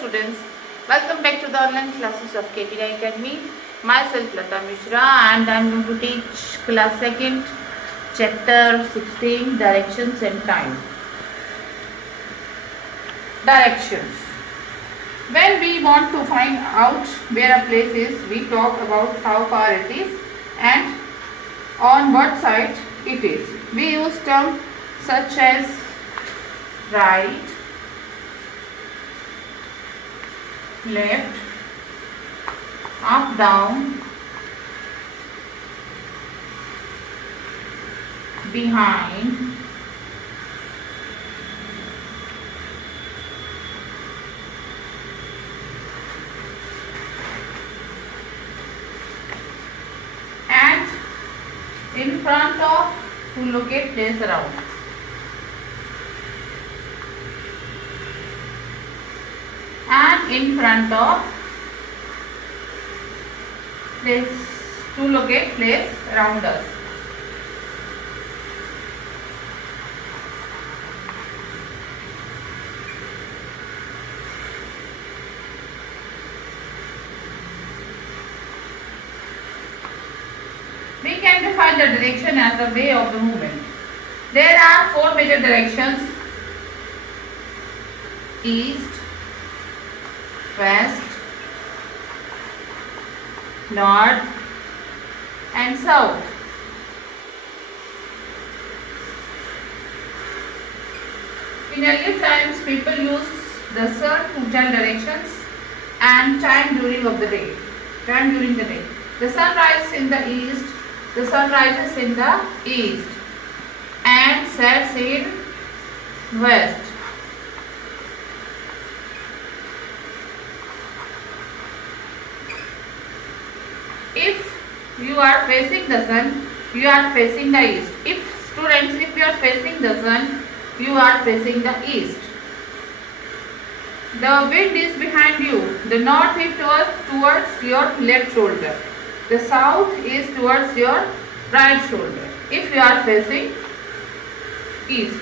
students, welcome back to the online classes of KTI Academy. Myself Lata Mishra and I am going to teach class 2nd, chapter 16, directions and time. Directions. When we want to find out where a place is, we talk about how far it is and on what side it is. We use terms such as right, left, up, down, behind, and in front of to locate place around. And in front of place to locate place around us. We can define the direction as the way of the movement. There are 4 major directions: east, west, north and south. In earlier times, people used the sun to tell directions and time during the day. The sun rises in the east, and sets in west. If you are facing the sun, you are facing the east. If you are facing the sun, you are facing the east. The wind is behind you. The north is towards your left shoulder. The south is towards your right shoulder. If you are facing east.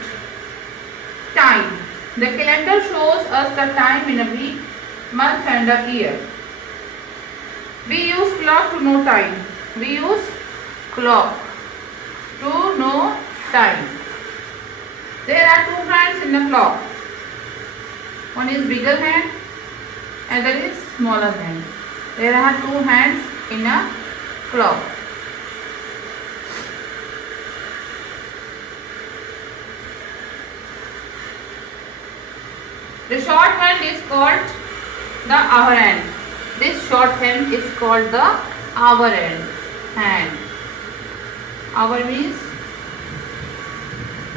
Time. The calendar shows us the time in a week, month and a year. We use clock to know time. There are 2 hands in the clock. One is bigger hand, other is smaller hand. There are 2 hands in a clock. The short hand is called the hour hand. This short hand is called the hour hand. Hour means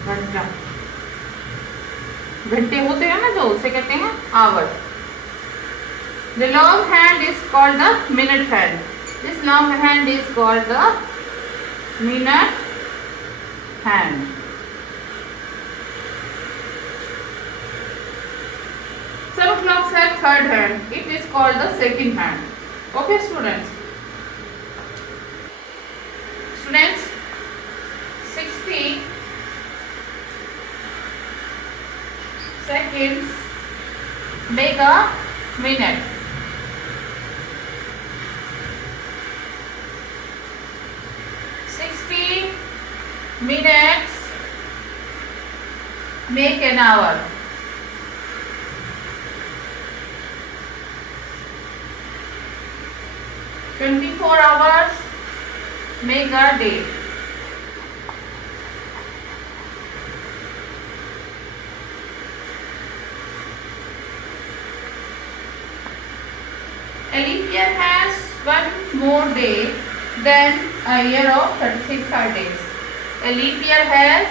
घंटा. घंटे होते हैं ना जो, उसे कहते हैं hour. The long hand is called the minute hand. This long hand is called the minute hand. 7 o'clock is third hand. It is called the second hand. Okay, students. 60 seconds make a minute. 60 minutes make an hour. 24 hours make a day. A leap year has 1 more day than a year of 36 days. A leap year has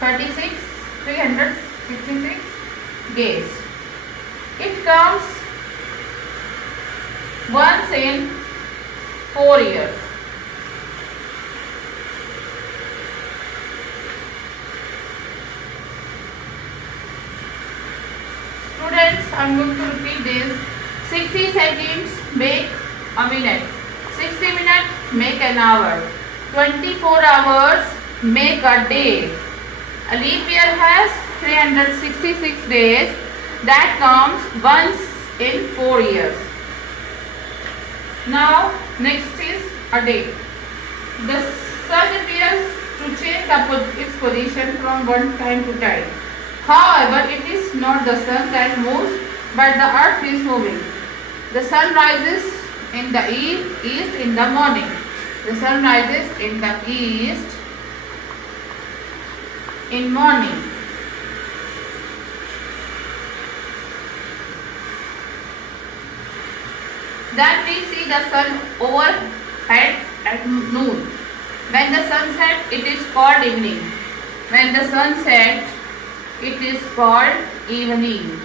366 days. It comes once in 4 years. Students, I am going to repeat this. 60 seconds make a minute. 60 minutes make an hour. 24 hours make a day. A leap year has 366 days that comes once in 4 years. Now next is a day. The sun appears to change its position from one time to time. However, it is not the sun that moves, but the earth is moving. The sun rises in the east in the morning. The sun rises in the east in morning. Then we see the sun overhead at noon. When the sun sets, it is called evening. When the sun sets, it is called evening.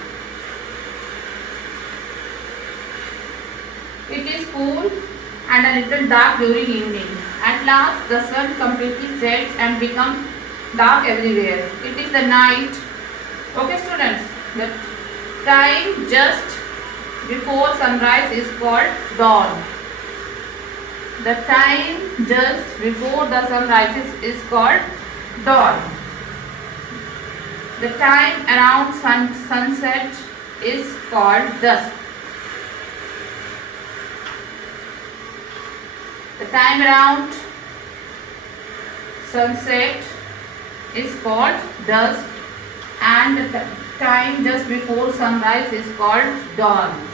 It is cool and a little dark during evening. At last, the sun completely sets and becomes dark everywhere. It is the night. Okay, students, the time just before sunrise is called dawn. The time just before the sunrise is called dawn. The time around sunset is called dusk. The time around sunset is called dusk, and the time just before sunrise is called dawn.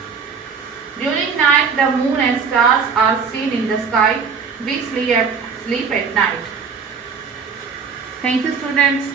During night, the moon and stars are seen in the sky. We sleep at night. Thank you, students.